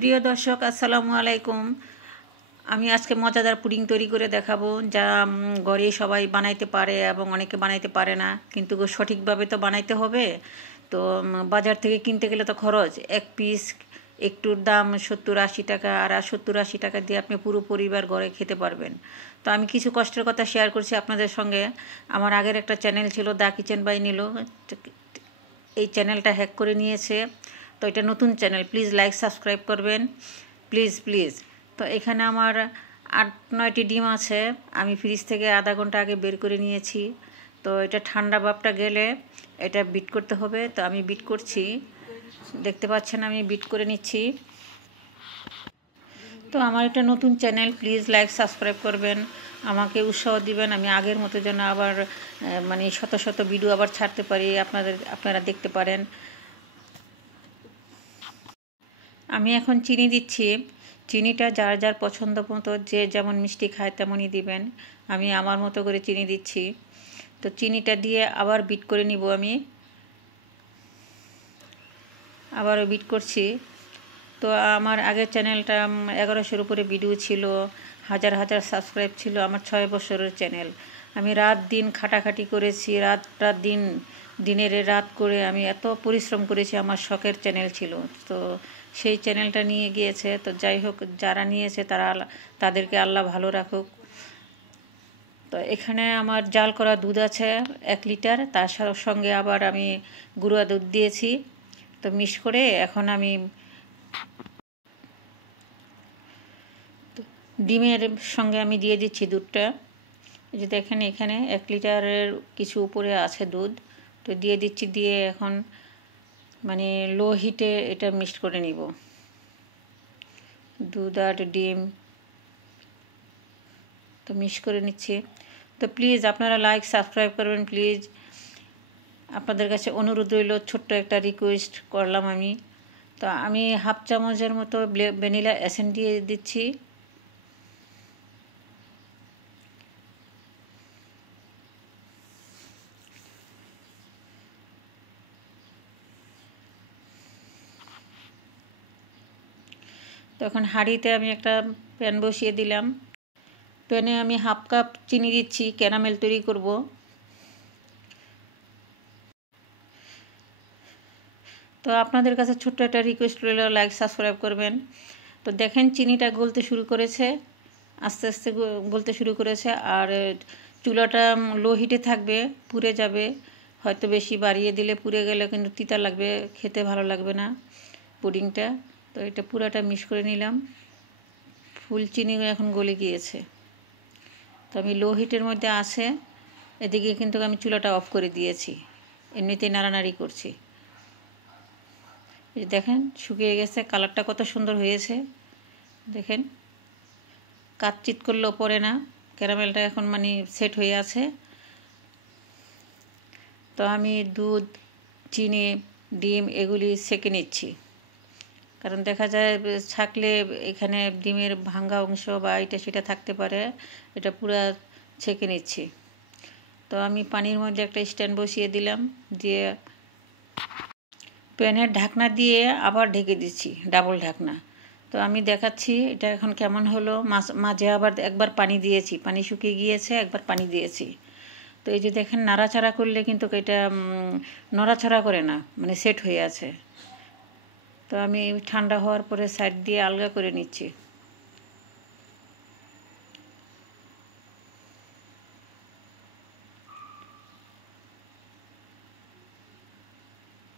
প্রিয় দর্শক আসসালামু আলাইকুম। আমি আজকে মজাদার পুডিং তৈরি করে দেখাবো, যা ঘরে সবাই বানাইতে পারে এবং অনেকে বানাইতে পারে না, কিন্তু সঠিকভাবে তো বানাইতে হবে। তো বাজার থেকে কিনতে গেলে তো খরচ, এক পিস একটুর দাম 70-80 টাকা, আর 70-80 টাকা দিয়ে আপনি পুরো পরিবার ঘরে খেতে পারবেন। তো আমি কিছু কষ্টের কথা শেয়ার করছি আপনাদের সঙ্গে। আমার আগের একটা চ্যানেল ছিল দ্য কিচেন বাই নীলু, এই চ্যানেলটা হ্যাক করে নিয়েছে। তো এটা নতুন চ্যানেল, প্লিজ লাইক সাবস্ক্রাইব করবেন, প্লিজ প্লিজ। তো এখানে আমার 8-9টি ডিম আছে, আমি ফ্রিজ থেকে আধা ঘন্টা আগে বের করে নিয়েছি। তো এটা ঠান্ডা ভাবটা গেলে এটা বিট করতে হবে। তো আমি বিট করছি, দেখতে পাচ্ছেন আমি বিট করে নিচ্ছি। তো আমার এটা নতুন চ্যানেল, প্লিজ লাইক সাবস্ক্রাইব করবেন, আমাকে উৎসাহ দিবেন, আমি আগের মতো যেন আবার মানে শত শত ভিডিও আবার ছাড়তে পারি, আপনারা দেখতে পারেন। আমি এখন চিনি দিচ্ছি। চিনিটা যার যার পছন্দ মতো, যে যেমন মিষ্টি খায় তেমনই দিবেন। আমি আমার মতো করে চিনি দিচ্ছি। তো চিনিটা দিয়ে আবার বিট করে নিব। আমি আবারও বিট করছি। তো আমার আগের চ্যানেলটা 1100-এর উপরে ভিডিও ছিল, হাজার হাজার সাবস্ক্রাইব ছিল। আমার 6 বছরের চ্যানেল। আমি রাত দিন খাটাখাটি করেছি, রাত দিন দিনের রাত করে আমি এত পরিশ্রম করেছি। আমার শখের চ্যানেল ছিল, তো সেই চ্যানেলটা নিয়ে গিয়েছে। তো যাই হোক, যারা নিয়েছে তাদেরকে আল্লাহ ভালো রাখুক। তো এখানে আমার জাল করা দুধ আছে 1 লিটার, তার সঙ্গে আবার আমি গুঁড়া দুধ দিয়েছি। তো মিক্স করে এখন আমি ডিমের সঙ্গে আমি দিয়ে দিচ্ছি দুধটা। এই যে দেখেন, এখানে 1 লিটারের কিছু উপরে আছে দুধ। তো দিয়ে দিচ্ছি, দিয়ে এখন মানে লো হিটে এটা মিক্সড করে নিব, দুধ আর ডিম। তো মিক্স করে নিচ্ছি। তো প্লিজ আপনারা লাইক সাবস্ক্রাইব করবেন, প্লিজ আপনাদের কাছে অনুরোধ রইল, ছোট্ট একটা রিকোয়েস্ট করলাম আমি। তো আমি হাফ চামচের মতো ভ্যানিলা এসেন্স দিয়ে দিচ্ছি। তো এখন হাঁড়িতে আমি একটা প্যান বসিয়ে দিলাম। প্যানে আমি হাফ কাপ চিনি দিচ্ছি, ক্যারামেল তৈরি করব। তো আপনাদের কাছে ছোট্ট একটা রিকোয়েস্ট রইল, লাইক সাবস্ক্রাইব করবেন। তো দেখেন চিনিটা গলতে শুরু করেছে, আস্তে আস্তে গলতে শুরু করেছে। আর চুলাটা লো হিটে থাকবে, পুড়ে যাবে। হয়তো বেশি বাড়িয়ে দিলে পুড়ে গেলে কিন্তু তিতা লাগবে, খেতে ভালো লাগবে না পুডিংটা। তো এটা পুরাটা মিক্স করে নিলাম। ফুল চিনি এখন গলে গিয়েছে। তো আমি লো হিটের মধ্যে আছে, এদিকে কিন্তু আমি চুলাটা অফ করে দিয়েছি, এমনিতেই নাড়ানাড়ি করছি। এই দেখেন শুকিয়ে গেছে, কালারটা কত সুন্দর হয়েছে দেখেন, কাটচিট করলেও পড়ে না। ক্যারামেলটা এখন মানে সেট হয়ে আছে। তো আমি দুধ, চিনি, ডিম এগুলি সেঁকে নিচ্ছি, কারণ দেখা যায় ছাঁকলে এখানে ডিমের ভাঙ্গা অংশ বা এটা সেটা থাকতে পারে। এটা পুরা ছেঁকে নিচ্ছি। তো আমি পানির মধ্যে একটা স্ট্যান্ড বসিয়ে দিলাম, দিয়ে প্যানের ঢাকনা দিয়ে আবার ঢেকে দিচ্ছি, ডাবল ঢাকনা। তো আমি দেখাচ্ছি এটা এখন কেমন হলো। মাঝে আবার একবার পানি দিয়েছি, পানি শুকিয়ে গিয়েছে, একবার পানি দিয়েছি। তো এই যে দেখেন, নাড়াচাড়া করলে কিন্তু এটা নড়াচড়া করে না, মানে সেট হয়ে আছে। তো আমি ঠান্ডা হওয়ার পরে সাইড দিয়ে আলগা করে নিচ্ছি।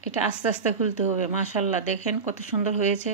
এটা আস্তে আস্তে খুলতে হবে। মাশাআল্লাহ, দেখেন কত সুন্দর হয়েছে।